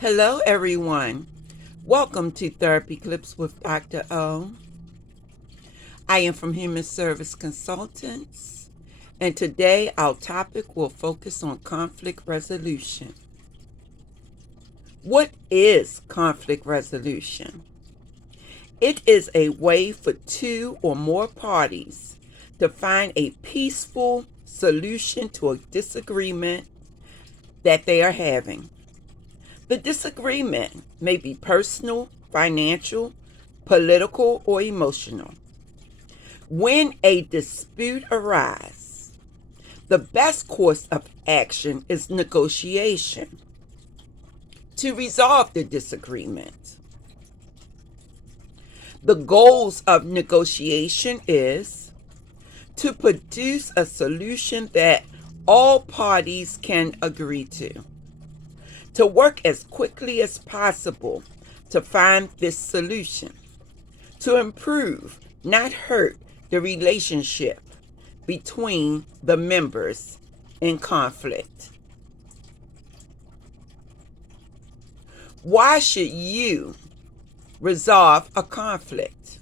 Hello, everyone. Welcome to Therapy Clips with Dr. O. I am from Human Service Consultants, and today our topic will focus on conflict resolution. What is conflict resolution? It is a way for two or more parties to find a peaceful solution to a disagreement that they are having. The disagreement may be personal, financial, political, or emotional. When a dispute arises, the best course of action is negotiation to resolve the disagreement. The goals of negotiation is to produce a solution that all parties can agree to work as quickly as possible to find this solution, to improve, not hurt, the relationship between the members in conflict. Why should you resolve a conflict?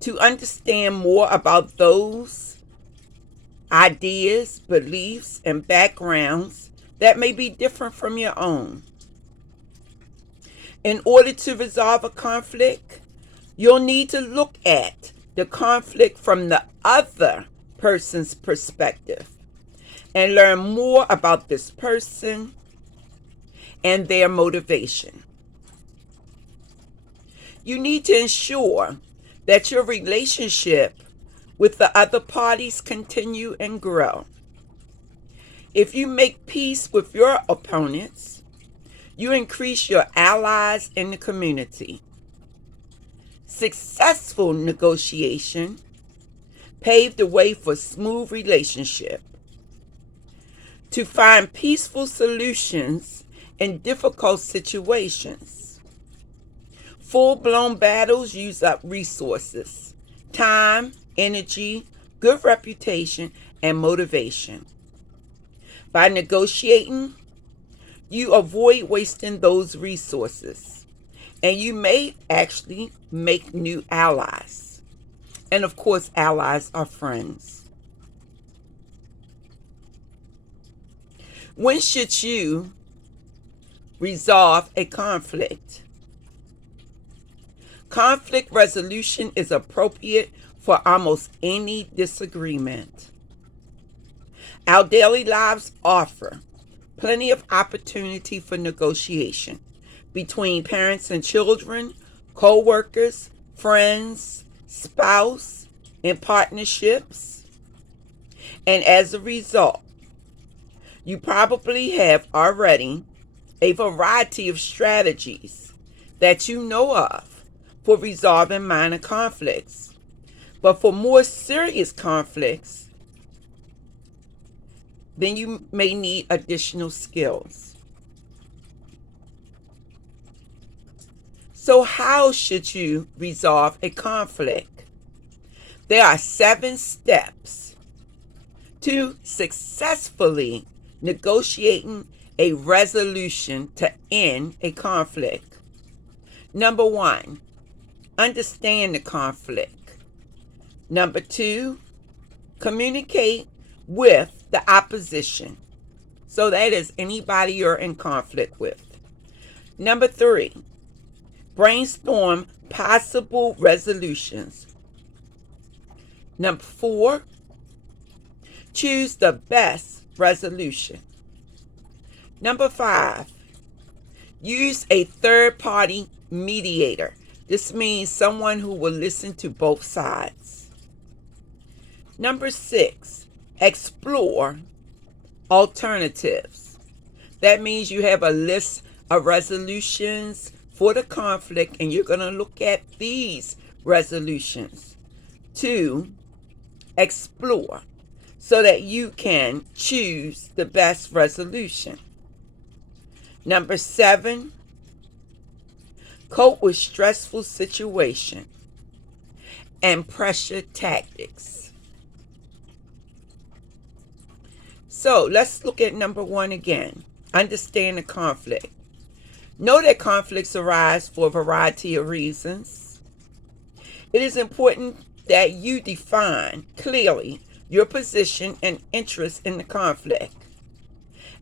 To understand more about those ideas, beliefs, and backgrounds that may be different from your own. In order to resolve a conflict, you'll need to look at the conflict from the other person's perspective and learn more about this person and their motivation. You need to ensure that your relationship with the other parties continue and grow. If you make peace with your opponents, you increase your allies in the community. Successful negotiation paved the way for smooth relationship. To find peaceful solutions in difficult situations. Full-blown battles use up resources, time, energy, good reputation, and motivation. By negotiating, you avoid wasting those resources, and you may actually make new allies. And of course, allies are friends. When should you resolve a conflict? Conflict resolution is appropriate for almost any disagreement. Our daily lives offer plenty of opportunity for negotiation between parents and children, co-workers, friends, spouse, and partnerships. And as a result, you probably have already a variety of strategies that you know of for resolving minor conflicts. But for more serious conflicts, then you may need additional skills. So how should you resolve a conflict? There are 7 steps to successfully negotiating a resolution to end a conflict. Number 1, understand the conflict. Number 2, communicate with the opposition. So that is anybody you're in conflict with. Number 3, brainstorm possible resolutions. Number 4, choose the best resolution. Number 5, use a third-party mediator. This means someone who will listen to both sides. Number 6, explore alternatives. That means you have a list of resolutions for the conflict, and you're going to look at these resolutions to explore so that you can choose the best resolution. Number 7, cope with stressful situations and pressure tactics. So let's look at number 1 again. Understand the conflict. Know that conflicts arise for a variety of reasons. It is important that you define clearly your position and interest in the conflict,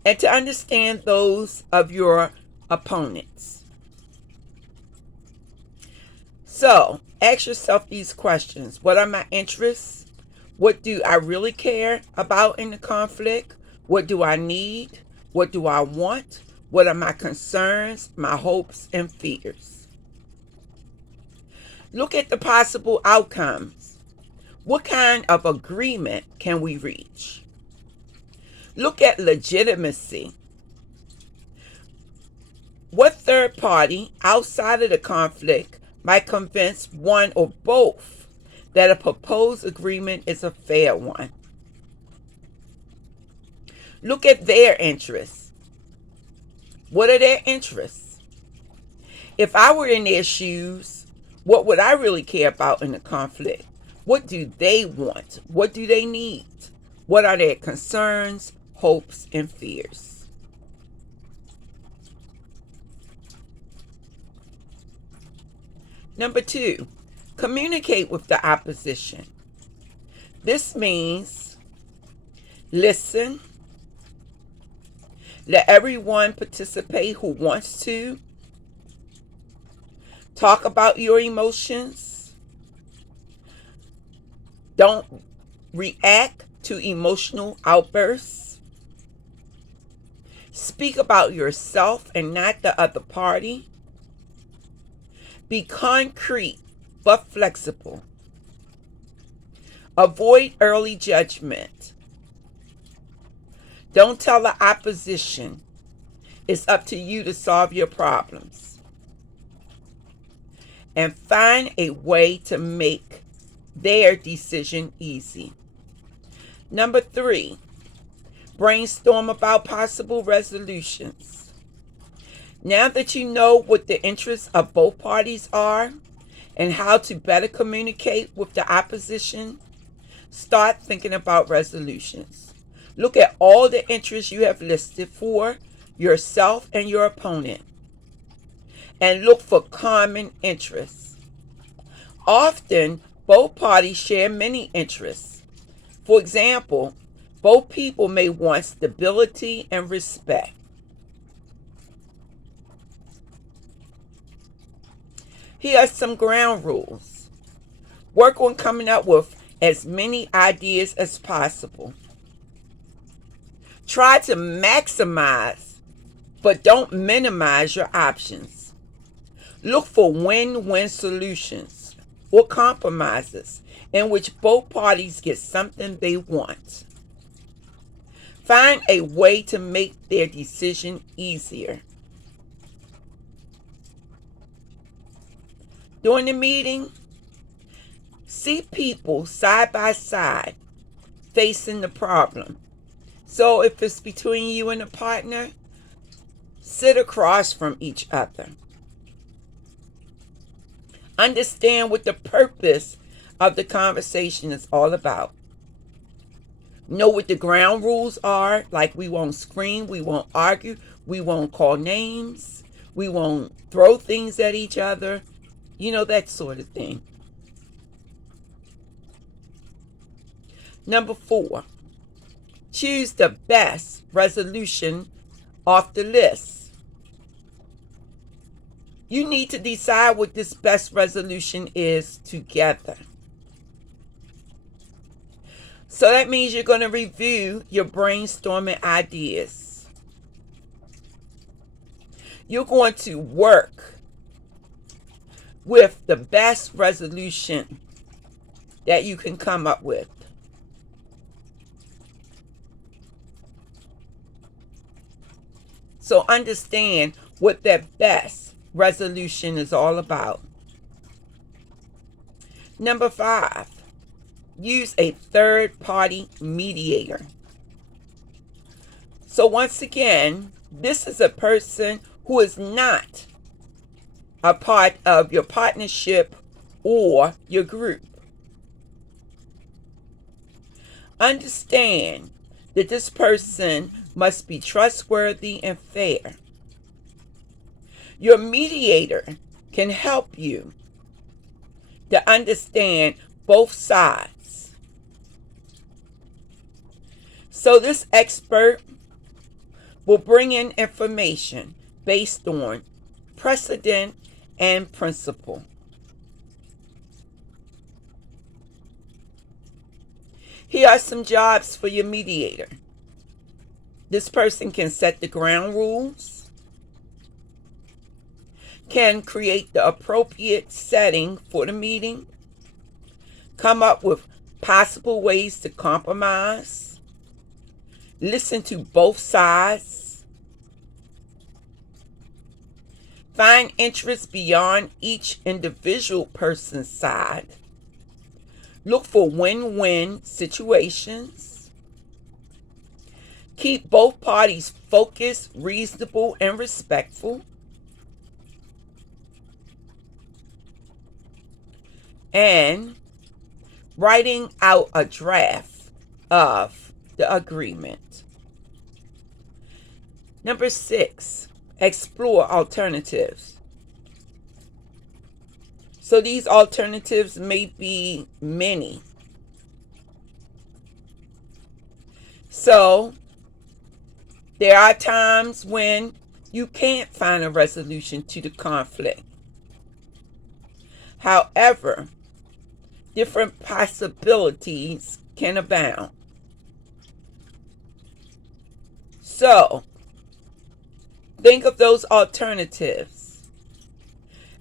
and to understand those of your opponents. So, ask yourself these questions. What are my interests? What do I really care about in the conflict? What do I need? What do I want? What are my concerns, my hopes, and fears? Look at the possible outcomes. What kind of agreement can we reach? Look at legitimacy. What third party outside of the conflict might convince one or both that a proposed agreement is a fair one? Look at their interests. What are their interests? If I were in their shoes, what would I really care about in the conflict? What do they want? What do they need? What are their concerns, hopes, and fears? Number 2, communicate with the opposition. This means listen, let everyone participate who wants to, talk about your emotions, don't react to emotional outbursts, speak about yourself and not the other party, be concrete but flexible, avoid early judgment, don't tell the opposition it's up to you to solve your problems, and find a way to make their decision easy. Number 3, brainstorm about possible resolutions. Now that you know what the interests of both parties are and how to better communicate with the opposition, start thinking about resolutions. Look at all the interests you have listed for yourself and your opponent, and look for common interests. Often, both parties share many interests. For example, both people may want stability and respect. Here are some ground rules. Work on coming up with as many ideas as possible. Try to maximize, but don't minimize your options. Look for win-win solutions or compromises in which both parties get something they want. Find a way to make their decision easier. During the meeting, see people side by side facing the problem. So if it's between you and a partner, sit across from each other. Understand what the purpose of the conversation is all about. Know what the ground rules are, like we won't scream, we won't argue, we won't call names, we won't throw things at each other, that sort of thing. Number 4, choose the best resolution off the list. You need to decide what this best resolution is together. So that means you're going to review your brainstorming ideas. You're going to work with the best resolution that you can come up with. So understand what that best resolution is all about. Number 5, use a third-party mediator. So once again, this is a person who is not a part of your partnership or your group. Understand that this person must be trustworthy and fair. Your mediator can help you to understand both sides. So this expert will bring in information based on precedent and principle. Here are some jobs for your mediator. This person can set the ground rules, can create the appropriate setting for the meeting, come up with possible ways to compromise, listen to both sides, find interest beyond each individual person's side, look for win-win situations, keep both parties focused, reasonable, and respectful, and writing out a draft of the agreement. Number 6, explore alternatives. So these alternatives may be many. So there are times when you can't find a resolution to the conflict. However, different possibilities can abound. So, think of those alternatives,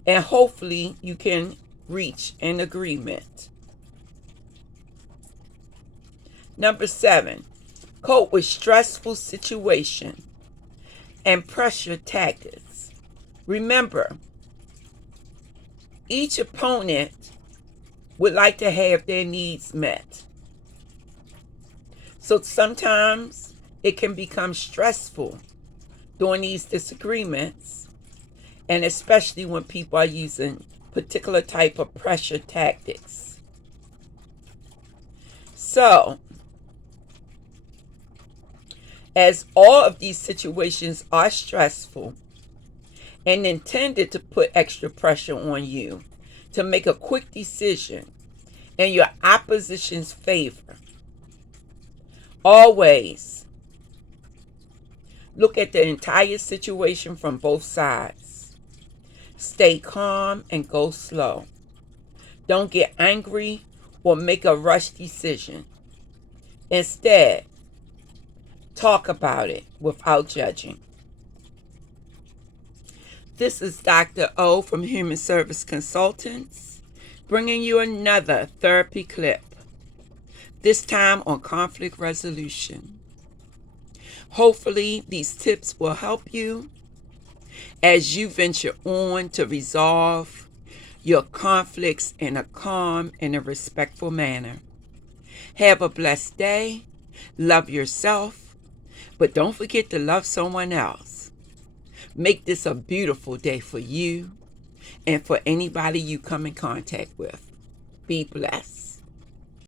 and hopefully you can reach an agreement. Number 7, cope with stressful situations and pressure tactics. Remember, each opponent would like to have their needs met. So sometimes it can become stressful during these disagreements, and especially when people are using particular type of pressure tactics. So, as all of these situations are stressful and intended to put extra pressure on you to make a quick decision in your opposition's favor, always look at the entire situation from both sides. Stay calm and go slow. Don't get angry or make a rush decision. Instead, talk about it without judging. This is Dr. O from Human Service Consultants, bringing you another therapy clip, this time on conflict resolution. Hopefully, these tips will help you as you venture on to resolve your conflicts in a calm and a respectful manner. Have a blessed day. Love yourself, but don't forget to love someone else. Make this a beautiful day for you and for anybody you come in contact with. Be blessed.